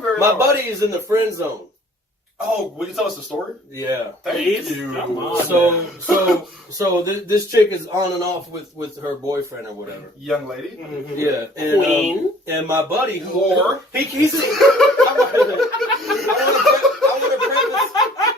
very My hard. buddy is in the friend zone. Oh, will you tell us the story? Yeah. Thank you. Come on. So this chick is on and off with her boyfriend or whatever. Young lady. Mm-hmm. Yeah. And, Queen. And my buddy, Whore.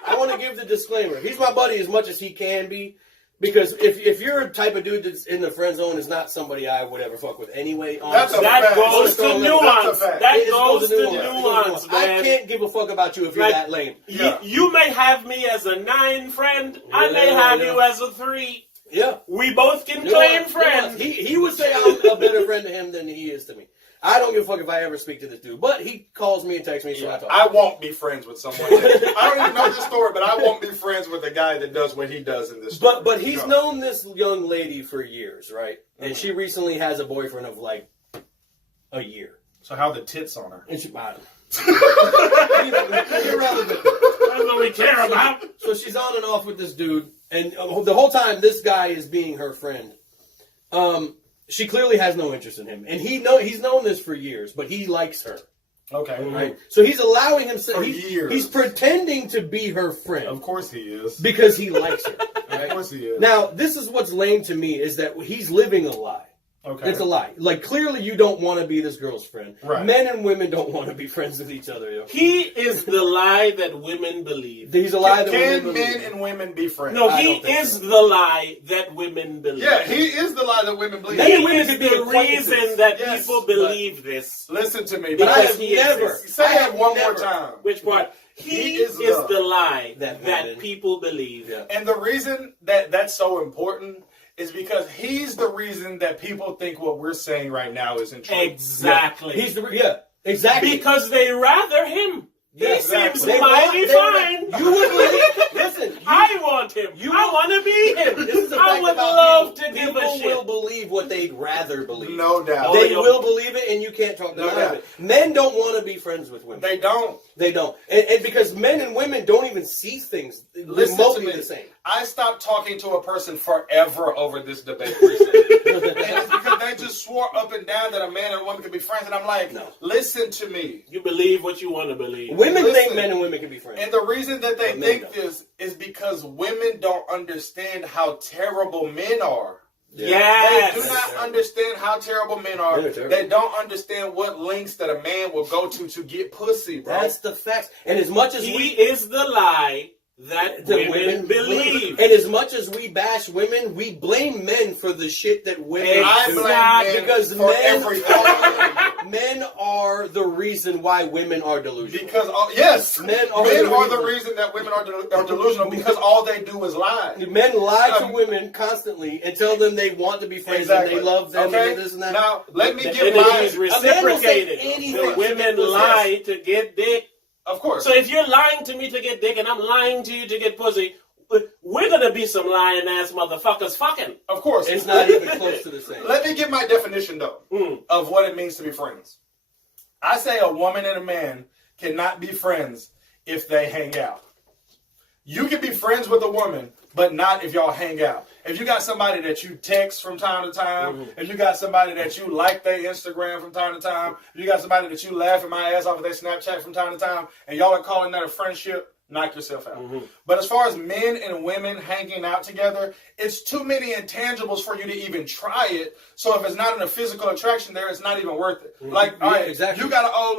I want to give the disclaimer. He's my buddy as much as he can be. Because if you're a type of dude that's in the friend zone, is not somebody I would ever fuck with anyway. That's a That fact. goes to nuance. That It goes to nuance. nuance, man. I can't give a fuck about you if you're Like, that lame. Yeah. You may have me as a 9 friend. I may Yeah, have yeah. you as a 3. Yeah. We both can claim friends. He would say I'm a better friend to him than he is to me. I don't give a fuck if I ever speak to this dude, but he calls me and texts me, so I talk. I won't be friends with someone. I don't even know this story, but I won't be friends with a guy that does what he does in this story. But he's known this young lady for years, right? And she recently has a boyfriend of like a year. So how the tits on her? And she, I don't irrelevant. That's what we care about. So she's on and off with this dude, and the whole time this guy is being her friend. She clearly has no interest in him, and he's known this for years, but he likes her. Okay. Right? So he's allowing himself. For years. He's pretending to be her friend. Of course he is. Because he likes her. Right? Of course he is. Now, this is what's lame to me, is that he's living a lie. Okay. It's a lie. Like, clearly you don't want to be this girl's friend. Right. Men and women don't want to be friends with each other. Yo. He is the lie that women believe. He's a lie that Can women men believe. and women be friends? No, I he don't think is so. the lie that women believe. Yeah, he is the lie that women believe. Men He and women is could be the acquaintances. reason that Yes, people but- believe this. Listen to me. But I Because have he never. exists. say I it have one never. more time. Which part? He is is the- the lie That that women- people believe. Yeah. And the reason that that's so important is because he's the reason that people think what we're saying right now isn't true. Exactly. He's exactly. Because they rather him. Yeah, he exactly. seems They mighty want- fine. You would believe. Listen. I want him. I want to be him. This is the I fact would about love people. to give People a shit. will believe what they'd rather believe. No doubt. They Oh, will believe it, and you can't talk No them out doubt. of it. Men don't want to be friends with women. They don't. They don't. And because men and women don't even see things Listen remotely to me. the same. I stopped talking to a person forever over this debate recently. And it's because they just swore up and down that a man and a woman could be friends. And I'm like, No. listen to me. You believe what you want to believe. Women Listen. think men and women can be friends. And the reason that they But men think don't. this is because women don't understand how terrible men are. Yes. They do not understand how terrible men are. Men are terrible. They don't understand what lengths that a man will go to get pussy, bro. That's the facts. And as much as He is the lie that the women believe. and as much as we bash women, we blame men for the shit that women I do. blame men because for men, everything. men are the reason why women are delusional. Because, yes, Men are the the reason that women are delusional because all they do is lie. Men lie to women constantly and tell them they want to be friends and they love them and this and that. Now, let me The give energy is my... reciprocated. anything The to women get pussy. lie to get dick. Of course. So if you're lying to me to get dick and I'm lying to you to get pussy, we're gonna be some lying ass motherfuckers fucking. Of course. It's not even close to the same. Let me give my definition, though, of what it means to be friends. I say a woman and a man cannot be friends if they hang out. You can be friends with a woman, but not if y'all hang out. If you got somebody that you text from time to time, if you got somebody that you like their Instagram from time to time, if you got somebody that you laugh at my ass off of their Snapchat from time to time, and y'all are calling that a friendship, knock yourself out. But as far as men and women hanging out together, it's too many intangibles for you to even try it. So if it's not a physical attraction there, it's not even worth it. Like, all right, exactly. you got an old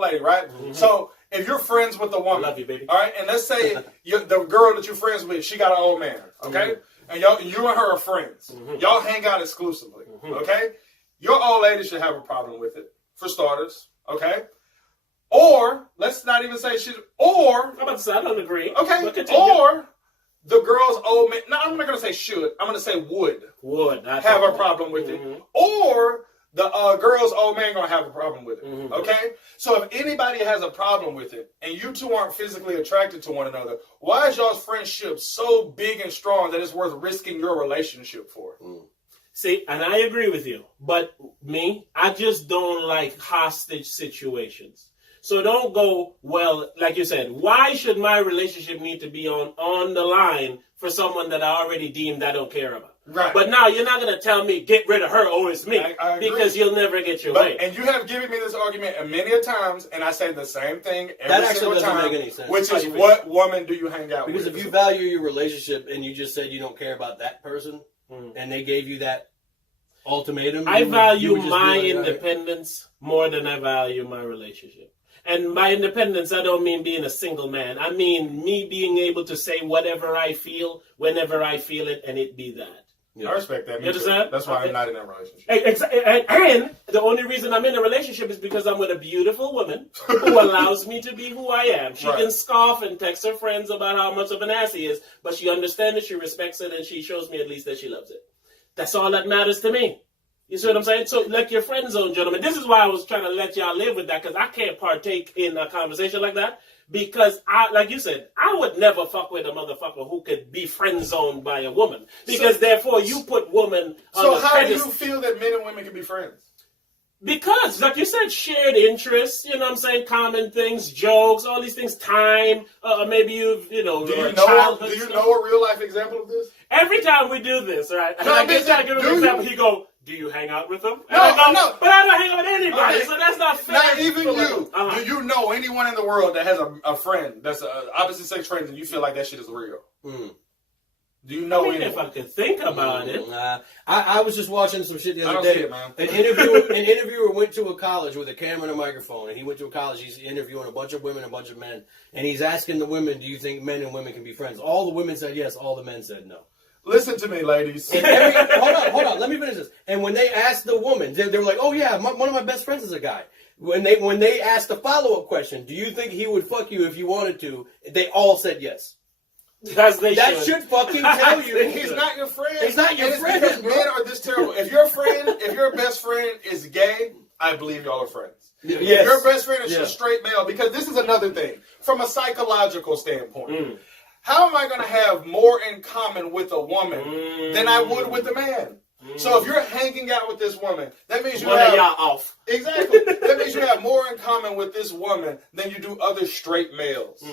lady, right? So if you're friends with a woman, I love you, baby. all right, and let's say the girl that you're friends with, she got an old man, okay? And you and her are friends. Y'all hang out exclusively, okay? Your old lady should have a problem with it, for starters, okay? Or, let's not even say or, I'm about to say, I don't agree. okay, But continue. or the girl's old man, no, I'm not going to say should, I'm going to say would not have a problem with it. Or the girl's old man going to have a problem with it, okay? So if anybody has a problem with it, and you two aren't physically attracted to one another, why is y'all's friendship so big and strong that it's worth risking your relationship for? See, and I agree with you. But me, I just don't like hostage situations. So don't go, well, like you said, why should my relationship need to be on the line for someone that I already deemed I don't care about? Right. But now you're not going to tell me, get rid of her, oh, it's me. I agree. Because you'll never get your way. And you have given me this argument many a times, and I say the same thing That every actually single doesn't time. make any sense. Which is, what woman do you hang out Because with? if you value your relationship and you just said you don't care about that person, and they gave you that ultimatum, I value you would just my be like, independence more than I value my relationship. And by independence, I don't mean being a single man. I mean me being able to say whatever I feel, whenever I feel it, and it be that. I respect that. You understand? That's why I'm not in a relationship. And the only reason I'm in a relationship is because I'm with a beautiful woman who allows me to be who I am. She can scoff and text her friends about how much of an ass he is, but she understands it, she respects it, and she shows me at least that she loves it. That's all that matters to me. You see what I'm saying? So, like your friend zone, gentlemen, this is why I was trying to let y'all live with that, because I can't partake in a conversation like that. Because, like you said, I would never fuck with a motherfucker who could be friend zoned by a woman. Because, therefore, you put woman on So the how do you pedestal. feel that men and women can be friends? Because, like you said, shared interests, you know what I'm saying, common things, jokes, all these things, time, maybe Do you know childhood stuff. a real life example of this? Every time we do this, right? No, I get trying to give him an example. He go, do you hang out with them? And I go, no. But I don't hang out with anybody, Okay. so that's not fair. Not even you. Uh-huh. Do you know anyone in the world that has a friend that's an opposite sex friend and you feel like that shit is real? Do you know I mean, anyone? if I could think about it. I was just watching some shit the I other don't day. see it, man. An interviewer went to a college with a camera and a microphone, and he went to a college. He's interviewing a bunch of women, a bunch of men, and he's asking the women, "Do you think men and women can be friends?" All the women said yes. All the men said no. Listen to me, ladies. And hold on. Let me finish this. And when they asked the woman, they were like, "Oh yeah, one of my best friends is a guy." When they asked the follow-up question, "Do you think he would fuck you if you wanted to?" They all said yes. That should fucking tell you He's not your friend. He's not your And friend, It's because bro. men are this terrible. If your best friend is gay, I believe y'all are friends. Yes. If your best friend is Yeah. just straight male, because this is another thing from a psychological standpoint. How am I going to have more in common with a woman than I would with a man? So if you're hanging out with this woman, that means you One have of y'all off. exactly. That means you have more in common with this woman than you do other straight males.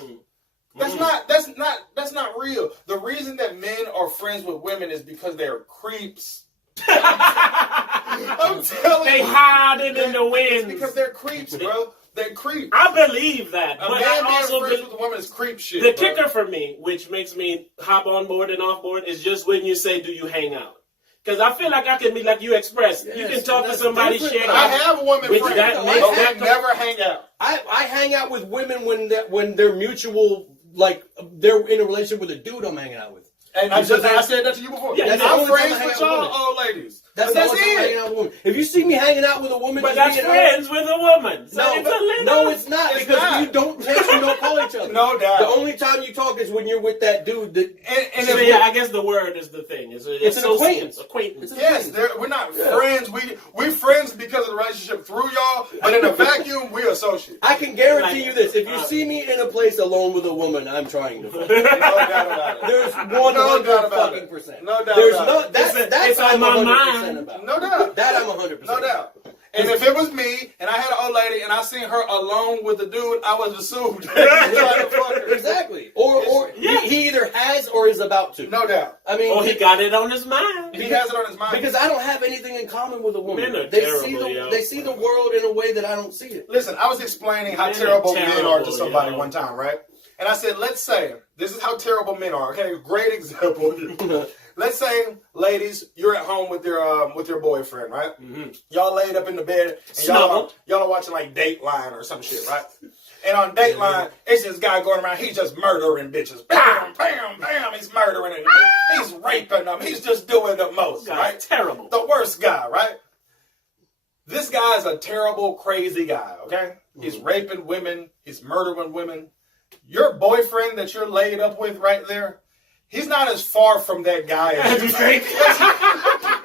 That's not real. The reason that men are friends with women is because they're creeps. I'm telling They you. hiding in the It's wind. because they're creeps, bro. They're creeps. I believe that, A but man I being also friends believe with a woman is creep shit. the bro. kicker for me, which makes me hop on board and off board, is just when you say, "Do you hang out?" Because I feel like I can be like you expressed. You can talk to that's somebody, different, share. but I have a woman Which friend, that but makes we that- never hang out. I hang out with women when they're mutual, like they're in a relationship with a dude I'm hanging out with. And I said that to you before. Yeah, And that's the I'm only time I friends hang with out with y'all, women. old ladies. That's But the only time I'm hanging out with women. If you see me hanging out with a woman, But just that's being friends with a woman. So it's a little. No, it's not It's because not. you don't text, you don't call each other. No doubt. The only time you talk is when you're with that dude. That And So, if yeah, I guess the word is the thing. It's an acquaintance. Acquaintance. yes, we're not friends. We friends because of the relationship through y'all, but in a vacuum, we associates. I can guarantee Like- you this: if you see me in a place alone with a woman, I'm trying to. Fuck. No doubt about it. There's No 100 doubt about fucking it. percent. No doubt There's about no it. that's It's on I'm my 100% mind. about. No doubt. That I'm 100%. No doubt. And if it was me and I had an old lady and I seen her alone with a dude, I was assumed. Trying to fuck her. Exactly. Or Yeah. he either has or is about to. No doubt. I mean, Oh, he got it on his mind. He has it on his mind. because I don't have anything in common with a woman. Men are They terrible, see the yo. they see the world in a way that I don't see it. Listen, I was explaining how Men are terrible men are to terrible, somebody yo. one time, right? And I said, let's say, this is how terrible men are. Okay, great example. Let's say, ladies, you're at home with your boyfriend, right? Mm-hmm. Y'all laid up in the bed, and Snuggled. y'all are watching like Dateline or some shit, right? And on Dateline, it's this guy going around, he's just murdering bitches. Bam, bam, bam, he's murdering them. He's raping them. He's just doing the most, Guy's right? terrible. The worst guy, right? This guy is a terrible, crazy guy, okay? He's raping women. He's murdering women. Your boyfriend that you're laid up with right there, he's not as far from that guy as you think.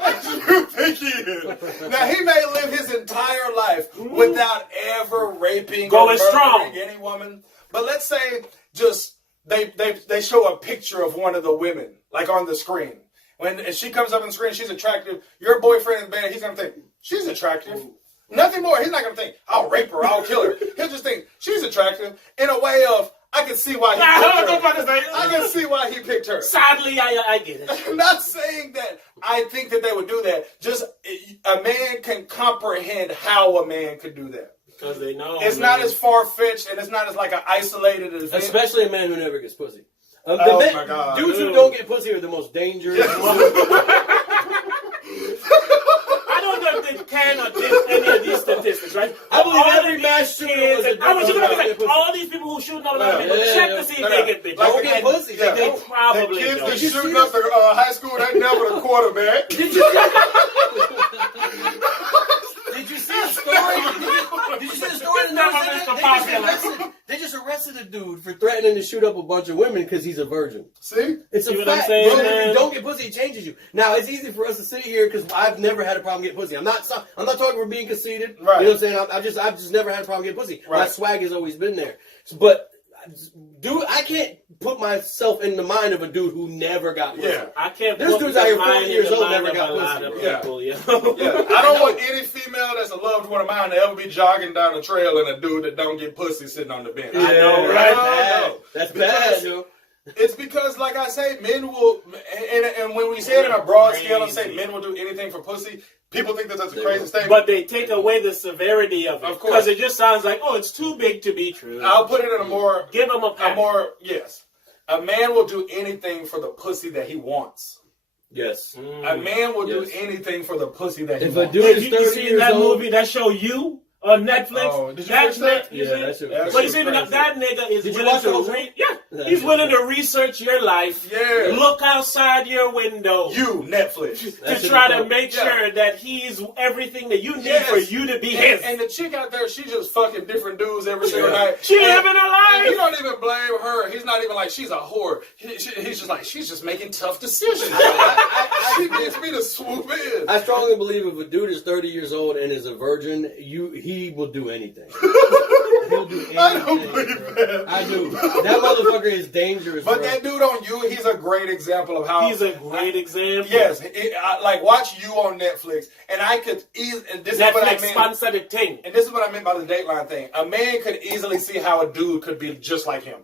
As you think he is. Now, he may live his entire life without ever raping Going or strong. murdering any woman. But let's say just they show a picture of one of the women, like on the screen. When she comes up on the screen, she's attractive. Your boyfriend is bad. He's going to think, she's attractive. Nothing more. He's not going to think, I'll rape her, I'll kill her. He'll just think, she's attractive in a way of, I can see why he picked her. I can see why he picked her. Sadly, I get it. I'm not saying that I think that they would do that. Just a man can comprehend how a man could do that. Because they know. It's not as far-fetched and it's not as like an isolated event. Especially a man who never gets pussy. Oh my God. Dudes who don't get pussy are the most dangerous. I don't know if they can or did any of these statistics, right? I believe all every of mass these shooter kids, was a and I was just dude gonna who say, got all these people who shooting up a lot of people, check to see if they get bitches. Don't get pussy. Yeah. They The probably kids don't. that shooting up the high school, they never the quarterback. Did you see the story? Did you see the story? They just arrested a dude for threatening to shoot up a bunch of women because he's a virgin. See? It's a See what fact. I'm saying, Bro, man? you don't get pussy, it changes you. Now, it's easy for us to sit here because I've never had a problem getting pussy. I'm not talking for being conceited. Right. You know what I'm saying? I've just never had a problem getting pussy. Right. My swag has always been there. But, dude, I can't put myself in the mind of a dude who never got pussy. Yeah. I can't There's put dudes out here my 40 mind years in the old mind never of got a lot pussy. of Yeah. people, Yeah, I don't want any female that's a loved one of mine to ever be jogging down the trail and a dude that don't get pussy sitting on the bench. I know, right? No. That's Because bad, yo. It's because, like I say, men will, and when we say it in a broad scale and say Crazy. men will do anything for pussy, people think that that's a crazy statement. But they take away the severity of it. Of course. Because it just sounds like, oh, it's too big to be true. I'll put it in a more, Give them a pass. yes. A man will do anything for the pussy that he wants. Yes. A man will do anything for the pussy that he If a wants. dude Wait, is you 30 seen years that old, movie that show You on Netflix? Oh, did you watch that? You Yeah, see? that shit was That Well, you shit's see, crazy. that nigga is Did you willing watch the whole to thing? he's willing to research your life. Yeah. Look outside your window. You, Netflix. To try to make sure that he's everything that you need Yes. for you to be his. And the chick out there, she just fucking different dudes every single night. She And- living her life. And you don't even blame her. He's not even like, she's a whore. He's just like, she's just making tough decisions. She needs me to swoop in. I strongly believe if a dude is 30 years old and is a virgin, he will do anything. He'll do anything. I don't believe bro. that. I do. That motherfucker is dangerous, But bro. that dude on You, he's a great example of how... He's a great example. Yes. Like, watch You on Netflix. And I could easily... This is what I Netflix meant. sponsored the thing. And this is what I meant by the Dateline thing. A man could easily see how a dude could be just like him.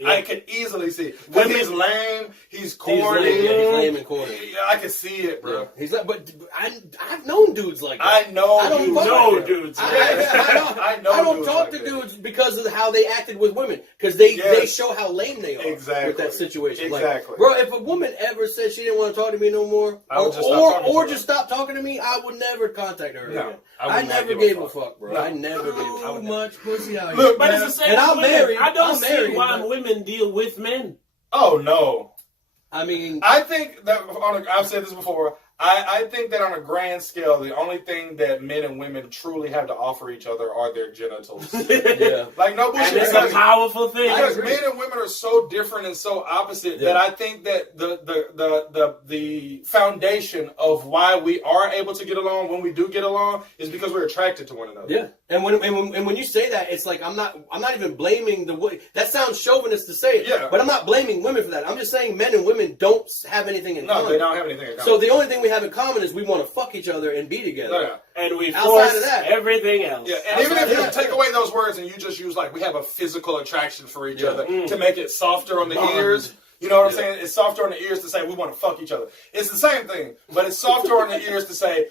Yeah. I could easily see. Because he's lame, he's corny. He's lame and corny. I can see it, bro. He's like, but I've known dudes like that. I know I don't dudes fuck No, like that. dudes. I know don't dudes talk like to that. dudes because of how they acted with women. Because they Yes. show how lame they are Exactly. with that situation. Exactly. Like, bro, if a woman ever said she didn't want to talk to me no more, I would just stop talking to or her. just stop talking to me, I would never contact her No, again. I would I not never give a gave a fuck. fuck, bro. No. I never gave a fuck. Too much pussy out Look, But man, it's the same and with I'm women. married. I don't I'm see married, why but- women deal with men. Oh, no. I mean, I think that, I've said this before, I think that on a grand scale, the only thing that men and women truly have to offer each other are their genitals. yeah. Like, no And bullshit. it's a Because powerful thing. because men and women are so different and so opposite that I think that the foundation of why we are able to get along when we do get along is because we're attracted to one another. Yeah, and when you say that, it's like I'm not even blaming the way. That sounds chauvinist to say it. Yeah. But I'm not blaming women for that. I'm just saying men and women don't have anything in No, common. they don't have anything in common. So the only thing we have in common is we want to fuck each other and be together. Yeah. And we Outside force of that. everything else. Yeah, and even if you Yeah. take away those words and you just use like we have a physical attraction for each Yeah. other to make it softer on the Bond. ears. You know what I'm saying? It's softer on the ears to say we want to fuck each other. It's the same thing, but it's softer on the ears to say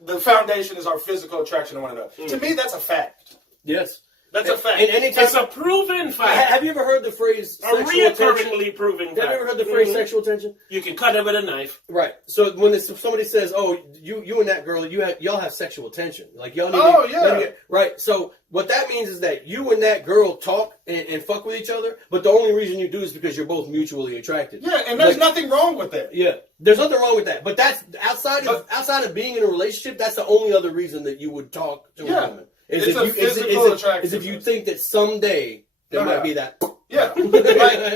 the foundation is our physical attraction to one another. To me, that's a fact. Yes. That's a fact. And anytime, It's a proven fact. have you ever heard the phrase A sexual tension? reoccurringly proven Have fact. you ever heard the phrase sexual tension? You can cut it with a knife. Right. So when somebody says, "Oh, you and that girl, y'all have sexual tension," like y'all need. Oh, to, yeah. Right. So what that means is that you and that girl talk and fuck with each other, but the only reason you do is because you're both mutually attracted. Yeah, and there's Like- nothing wrong with that. Yeah, there's nothing wrong with that. But that's outside of being in a relationship. That's the only other reason that you would talk to Yeah. a woman. Is It's a physical attraction. Is if you think that someday there might be that. Yeah, like,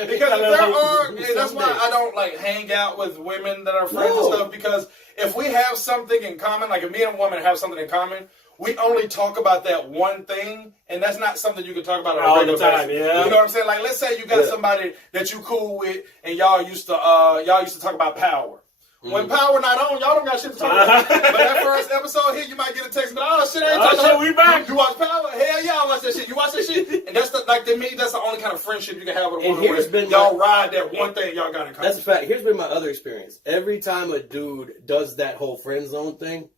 because there are, Someday. that's why I don't like hang out with women that are friends and No. stuff. Because if we have something in common, like if me and a woman have something in common, we only talk about that one thing, and that's not something you can talk about on a All regular the time, basis. yeah. You know what I'm saying? Like, let's say you got somebody that you cool with, and y'all used to talk about power. When power not on, y'all don't got shit to talk about. But that first episode here, you might get a text, but oh shit, I ain't talking about. We back. You watch Power? Hell yeah, I watch that shit. You watch that shit? And that's to me, that's the only kind of friendship you can have with a woman. Where y'all ride that one thing y'all got in common. That's a fact. Here's been my other experience. Every time a dude does that whole friend zone thing,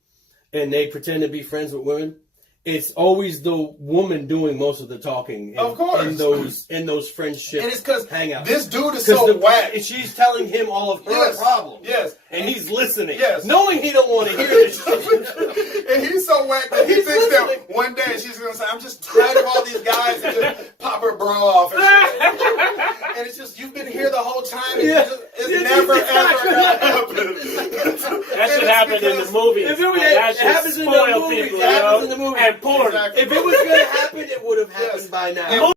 and they pretend to be friends with women, it's always the woman doing most of the talking. Of course. In those friendship and it's because hangouts. This dude is so whack. And she's telling him all of her problems. Yes. And he's listening. Yes. Knowing he don't want to hear this shit. And he's so whack that he thinks that one day she's going to say, I'm just tired of all these guys and just pop her bra off. And, and it's just, you've been here the whole time. And it's never, ever happened. That should happen in the movies. That should spoil people. It happens in the movies. And porn. Exactly. If it was going to happen, it would have happened by now.